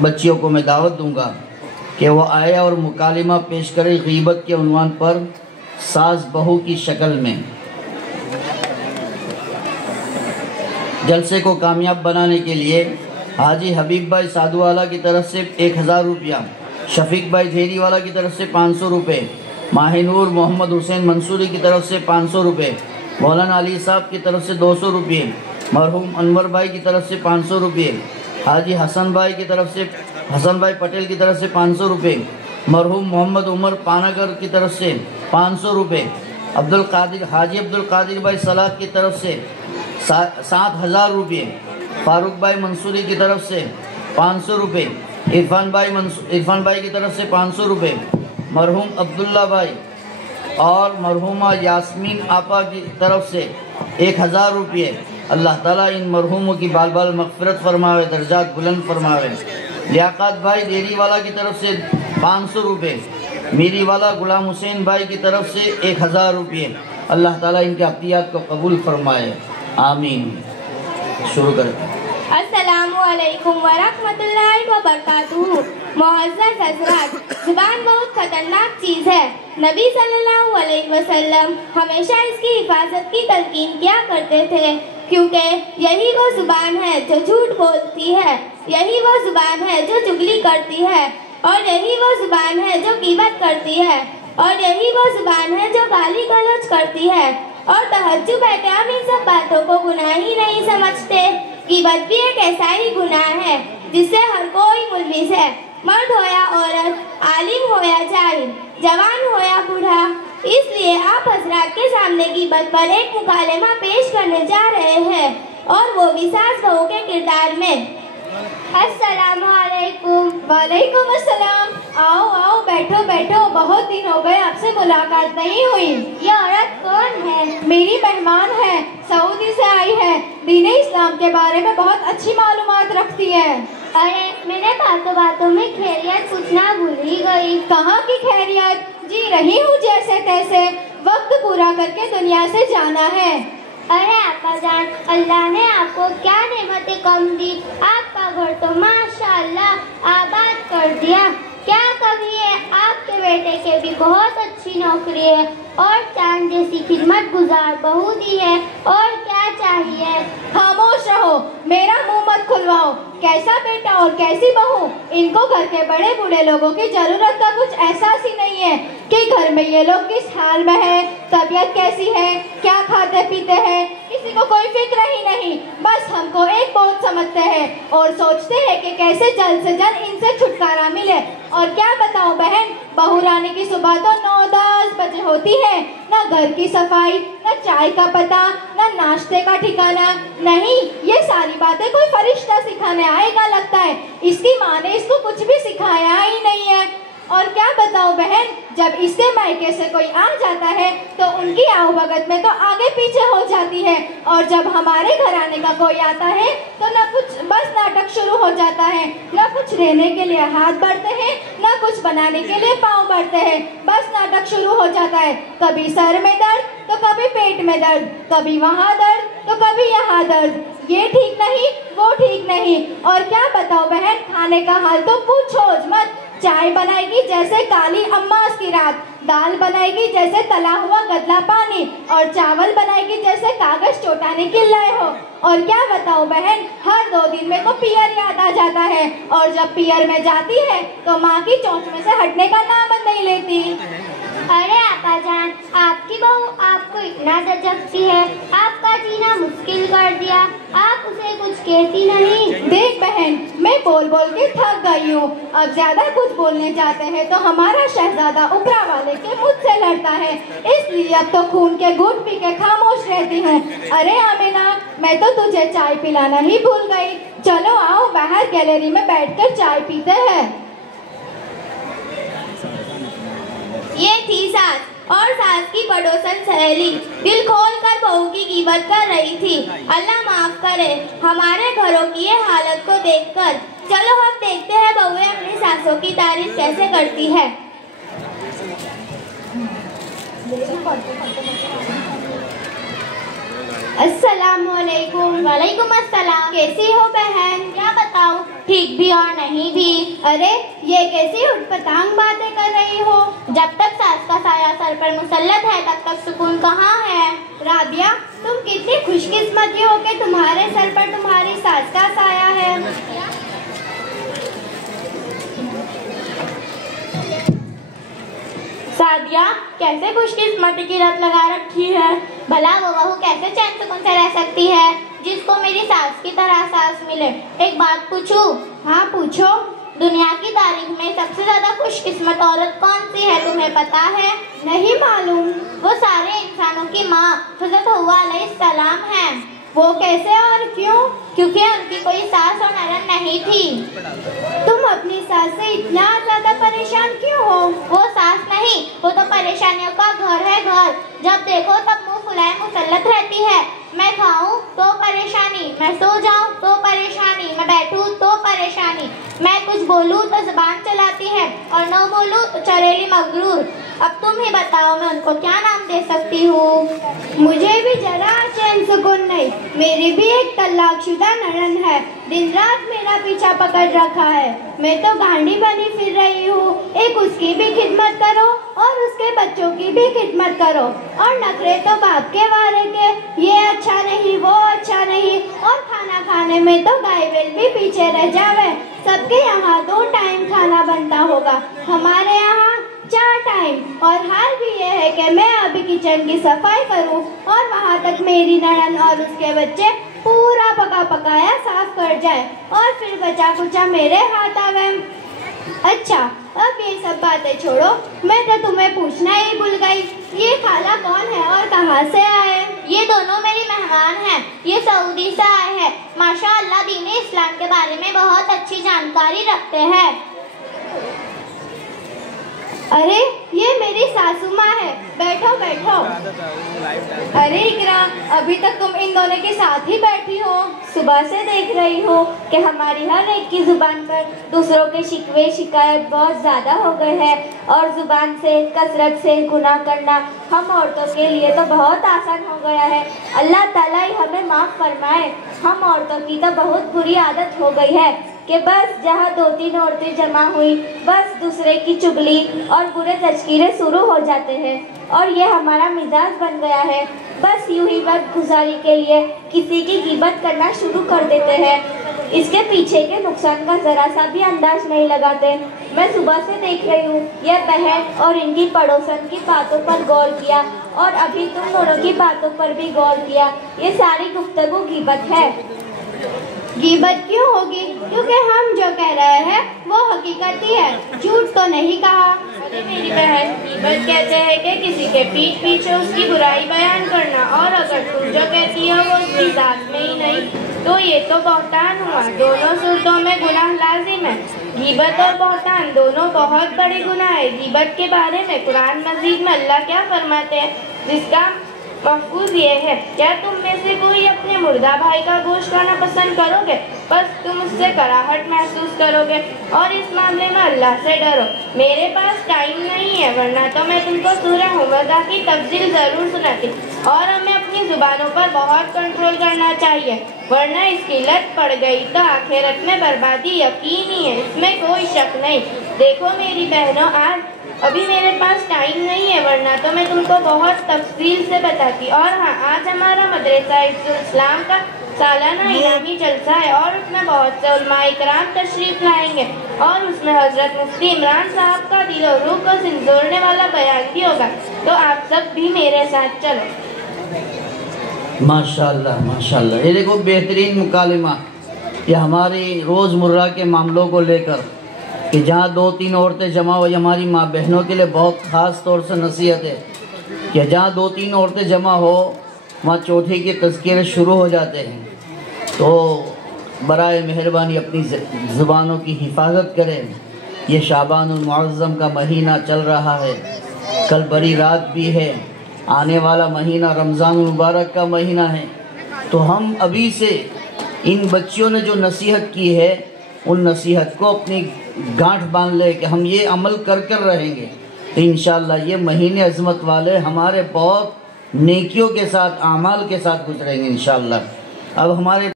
बच्चियों को मैं दावत दूंगा कि वो आए और मुकालिमा पेश करे गीबत के उन्वान पर सास बहू की शक्ल में। जलसे को कामयाब बनाने के लिए हाजी हबीब भाई साधुवाला की तरफ से 1000 रुपया, शफीक भाई धेरीवाला की तरफ से 500 रुपये, माहिनूर मोहम्मद हुसैन मंसूरी की तरफ से 500 रुपये, मौलाना अली साहब की तरफ से 200 रुपये, मरहूम अनवर भाई की तरफ से 500 रुपये, हाजी हसन भाई की तरफ से हसन भाई पटेल की तरफ से 500 रुपये, मरहूम मोहम्मद उमर पानागर की तरफ से 500 रुपये, हाजी अब्दुल कादिर भाई सलाद की तरफ से 7000 रुपये, फारूक भाई मंसूरी की तरफ से 500 रुपये, इरफान भाई की तरफ से 500 रुपये, मरहूम अब्दुल्ला भाई और मरहूमा यास्मीन आपा की तरफ से 1000 रुपये। अल्लाह ताला इन मरहूमों की बाल बाल मग़फ़िरत फरमावे, दर्जात बुलंद फरमावे। लियाकत भाई देरीवाला की तरफ से 500 रुपये, मीरीवाला गुलाम हुसैन भाई की तरफ से 1000 रुपये। अल्लाह ताला इनके अतियात को कबूल फरमाए, आमीन। शुरू करें। अस्सलामुअलैकुम वरहमतुल्लाहि वबरकातुहू। मुअज़्ज़ज़ हज़रात, ज़ुबान बहुत ख़तरनाक चीज़ है। नबी सल्लल्लाहु अलैहि वसल्लम हमेशा इसकी हिफाजत की तलकीन किया करते थे, क्योंकि यही वो ज़ुबान है जो झूठ बोलती है, यही वो ज़ुबान है जो चुगली करती है, और यही वो ज़ुबान है जो कीमत करती है, और यही वो ज़ुबान है जो गाली गलौज करती है। और तहज्जुब है कि हम इन सब बातों को गुनाह ही नहीं समझते। ग़ीबत भी एक ऐसा ही गुनाह है जिससे हर कोई मुल्विस है, मर्द हो या औरत, आलिम हो या जाहिल, जवान हो या बूढ़ा। इसलिए आप हज़रात के सामने ग़ीबत पर एक मुकालमा पेश करने जा रहे हैं, और वो भी सास बहू के किरदार में। अस्सलामुअलैकुम। वालेकुम अस्सलाम। आओ आओ, बैठो बैठो, बहुत दिन हो गए आपसे मुलाकात नहीं हुई। ये औरत कौन है? मेरी मेहमान है, सऊदी से आई है, दीन इस्लाम के बारे में बहुत अच्छी मालूमात रखती है। अरे मैंने बातों बातों में खैरियत पूछना भूल ही गई। कहाँ की खैरियत, जी रही हूँ जैसे तैसे, वक्त पूरा करके दुनिया से जाना है। अरे आपा जान, अल्लाह ने आपको क्या नेमतें कम दी, आपका घर तो माशाअल्लाह आबाद कर दिया। क्या कभी है, आपके बेटे के भी बहुत अच्छी नौकरी है, और चांद जैसी खिदमत गुजार बहू दी है, और क्या चाहिए। खामोश रहो, मेरा मुंह मत खुलवाओ। कैसा बेटा और कैसी बहू, इनको घर के बड़े बूढ़े लोगों की जरूरत का कुछ एहसास ही नहीं है कि घर में ये लोग किस हाल में है, तबीयत कैसी है, क्या खाते पीते हैं, किसी को कोई फिक्र ही नहीं। बस हमको एक बहुत समझते हैं और सोचते हैं कि कैसे जल्द से जल्द इनसे छुटकारा मिले। और क्या बताऊं बहन, बहू रानी की सुबह तो 9-10 बजे होती है, न घर की सफाई, न चाय का पता, न नाश्ते का ठिकाना। नहीं, ये सारी बातें कोई फरिश्ता सिखाने आएगा लगता है। इसकी माँ ने इसको कुछ भी सिखाया ही नहीं है। और क्या बताऊं बहन, जब इसके मायके से कोई आ जाता है तो उनकी आओ भगत में तो आगे पीछे हो जाती है, और जब हमारे घर आने का कोई आता है तो न कुछ बस नाटक शुरू हो जाता है, न कुछ रहने के लिए हाथ बढ़ते हैं, न कुछ बनाने के लिए पाँव बढ़ते हैं, बस नाटक शुरू हो जाता है। कभी सर में दर्द तो कभी पेट में दर्द, कभी वहाँ दर्द तो कभी यहाँ दर्द, ये ठीक नहीं वो ठीक नहीं। और क्या बताओ बहन, खाने का हाल तो पूछो मत। चाय बनाएगी जैसे काली अम्मास की रात, दाल बनाएगी जैसे तला हुआ गदला पानी, और चावल बनाएगी जैसे कागज चोटाने की लय हो। और क्या बताओ बहन, हर 2 दिन में तो पियर याद आ जाता है, और जब पियर में जाती है तो माँ की चोंच में से हटने का नाम नहीं लेती। अरे आपा जान, आपकी बहू आपको इतना जचकती है, आपका जीना मुश्किल कर दिया, आप उसे कुछ कहती नहीं। देख बहन, मैं बोल बोल के थक गई हूँ, अब ज्यादा कुछ बोलने जाते हैं तो हमारा शहजादा उपरा वाले के मुझसे लड़ता है, इसलिए अब तो खून के घूंट पी के खामोश रहती हूँ। अरे आमिना, मैं तो तुझे चाय पिलाना ही भूल गई। चलो आओ, बाहर गैलरी में बैठकर चाय पीते हैं। ये थी सास, और सास की पड़ोसन सहेली दिल खोल कर बहू की ग़ीबत कर रही थी। अल्लाह माफ करे हमारे घरों की ये हालत को देखकर। चलो हम देखते हैं बहुएं अपनी सासों की तारीफ कैसे करती है। अस्सलामुअलैकुम। वालेकुम अस्सलाम। कैसी हो बहन? क्या बताऊं, ठीक भी और नहीं भी। अरे ये कैसी उटपटांग बातें कर रही हो? जब तक सास का साया सर पर मुसल्लत है तब तक सुकून कहाँ है। राबिया, तुम कितनी खुशकिस्मती हो कि तुम्हारे सर पर तुम्हारी सास का साया है। सादिया, कैसे खुशकिस्मती की लत लगा रखी है। भला वो बहू कैसे चैन सुकून से रह सकती है जिसको मेरी सास की तरह सास मिले। एक बात पूछूं? हाँ पूछो। दुनिया की तारीख में सबसे ज्यादा खुशकिस्मत औरत कौन सी है, तुम्हें पता है? नहीं मालूम। वो सारे इंसानों की माँ हज़रत हव्वा अलैहिस्सलाम है। वो कैसे और क्यों? क्योंकि उनकी कोई सास और ननद नहीं थी। तुम अपनी सास से इतना ज्यादा परेशान क्यों हो? वो सास नहीं, वो तो परेशानियों का घर है, घर। जब देखो तब मुंह फुलाए मुसल्लत रहती है। मैं खाऊं तो परेशानी, मैं सो जाऊं तो परेशानी, मैं बैठूं तो परेशानी, मैं कुछ बोलूं तो जुबान चलाती है और न बोलूं तो चरेली मगरूर। अब तुम ही बताओ मैं उनको क्या नाम दे सकती हूँ? मुझे भी जरा चैन सुकून नहीं। मेरी भी एक तलाकशुदा ननद है, दिन रात मेरा पीछा पकड़ रखा है। मैं तो गांडी बनी फिर रही हूँ। एक उसकी भी खिदमत करो और उसके बच्चों की भी खिदमत करो, और नखरे तो बाप के वारे के, ये अच्छा नहीं वो अच्छा नहीं, और खाना खाने में तो गाय बैल भी पीछे रह जावे। सबके यहाँ 2 टाइम खाना बनता होगा, हमारे यहाँ 4 टाइम। और हाल भी ये है कि मैं अभी किचन की सफाई करूं और वहाँ तक मेरी ननद और उसके बच्चे पूरा पका पकाया साफ कर जाए और फिर बचा कुचा मेरे हाथ आवे। अच्छा, अब ये सब बातें छोड़ो, मैं तो तुम्हें पूछना ही भूल गई, ये खाला कौन है और कहाँ से आए? ये दोनों मेरी मेहमान हैं। ये सऊदी से आए हैं। माशाअल्लाह दीन इस्लाम के बारे में बहुत अच्छी जानकारी रखते हैं। अरे ये मेरी सासू माँ है, बैठो बैठो। अरे इकरा, अभी तक तुम इन दोनों के साथ ही बैठी हो। सुबह से देख रही हो कि हमारी हर एक की जुबान पर दूसरों के शिकवे शिकायत बहुत ज़्यादा हो गए हैं, और जुबान से कसरत से गुनाह करना हम औरतों के लिए तो बहुत आसान हो गया है। अल्लाह ताला ही हमें माफ़ फरमाए। हम औरतों की तो बहुत बुरी आदत हो गई है कि बस जहाँ 2-3 औरतें जमा हुई, बस दूसरे की चुगली और बुरे तज़किरे शुरू हो जाते हैं, और ये हमारा मिजाज बन गया है। बस यूं ही वक्त गुजारी के लिए किसी की गिबत करना शुरू कर देते हैं। इसके पीछे के नुकसान का ज़रा सा भी अंदाज नहीं लगाते। मैं सुबह से देख रही हूँ, यह बहन और इनकी पड़ोसन की बातों पर गौर किया, और अभी तुम दोनों की बातों पर भी गौर किया। ये सारी गुफ्तगू गिबत है। गिबत क्यों होगी? क्योंकि हम जो कह रहे हैं वो हकीकत ही है, झूठ तो नहीं कहा। अरे मेरी बहन, गिबत कहते हैं कि किसी के पीठ पीछे उसकी बुराई बयान करना, और अगर तुम जो कहती हो वो उसकी जात में ही नहीं तो ये तो बहतान हुआ। दोनों सूरतों में गुनाह लाजिम है। गिबत और बहतान दोनों बहुत बड़े गुनाह है। गिबत के बारे में कुरान मजीद में अल्लाह क्या फरमाते हैं, जिसका महफूज ये है, क्या तुम में से कोई अपने मुर्दा भाई का गोश्त खाना पसंद करोगे? बस तुम उससे कराहट महसूस करोगे, और इस मामले में अल्लाह से डरो। मेरे पास टाइम नहीं है, वरना तो मैं तुमको सूरह हुमज़ा की तफसील ज़रूर सुनाती, और हमें अपनी ज़ुबानों पर बहुत कंट्रोल करना चाहिए, वरना इसकी लत पड़ गई तो आखिरत में बर्बादी यकीनी है, इसमें कोई शक नहीं। देखो मेरी बहनों, आज अभी मेरे पास टाइम नहीं है, वरना तो मैं तुमको बहुत तफसील से बताती। और हाँ, आज हमारा मदरसा हिफ्ज़ुल इस्लाम का सालाना इनामी जलसा है, और उसमें बहुत से उलमा इकराम तशरीफ लाएंगे, और उसमें हजरत मुफ्ती इमरान साहब का दिल और रूह को झंझोड़ने वाला बयान भी होगा। तो आप सब भी मेरे साथ चलो। माशाल्लाह माशाल्लाह। ये देखो बेहतरीन मुकालिमा, ये हमारे रोज़मर्रा के मामलों को लेकर कि जहाँ 2-3 औरतें जमा हुई, हमारी माँ बहनों के लिए बहुत ख़ास तौर से नसीहत है कि जहाँ 2-3 औरतें जमा हो वहाँ चौथे के तज़किरे शुरू हो जाते हैं। तो बराए मेहरबानी अपनी ज़ुबानों की हिफाजत करें। ये शाबानुल मुअज़्ज़म का महीना चल रहा है, कल बड़ी रात भी है, आने वाला महीना रमज़ानुल मुबारक का महीना है। तो हम अभी से इन बच्चियों ने जो नसीहत की है उन नसीहत को अपनी गांठ बांध ले कि हम ये अमल कर कर रहेंगे, तो इंशाअल्लाह ये महीने अज़मत वाले हमारे बहुत नेकियों के साथ, आमाल के साथ गुजरेंगे इंशाअल्लाह। अब हमारे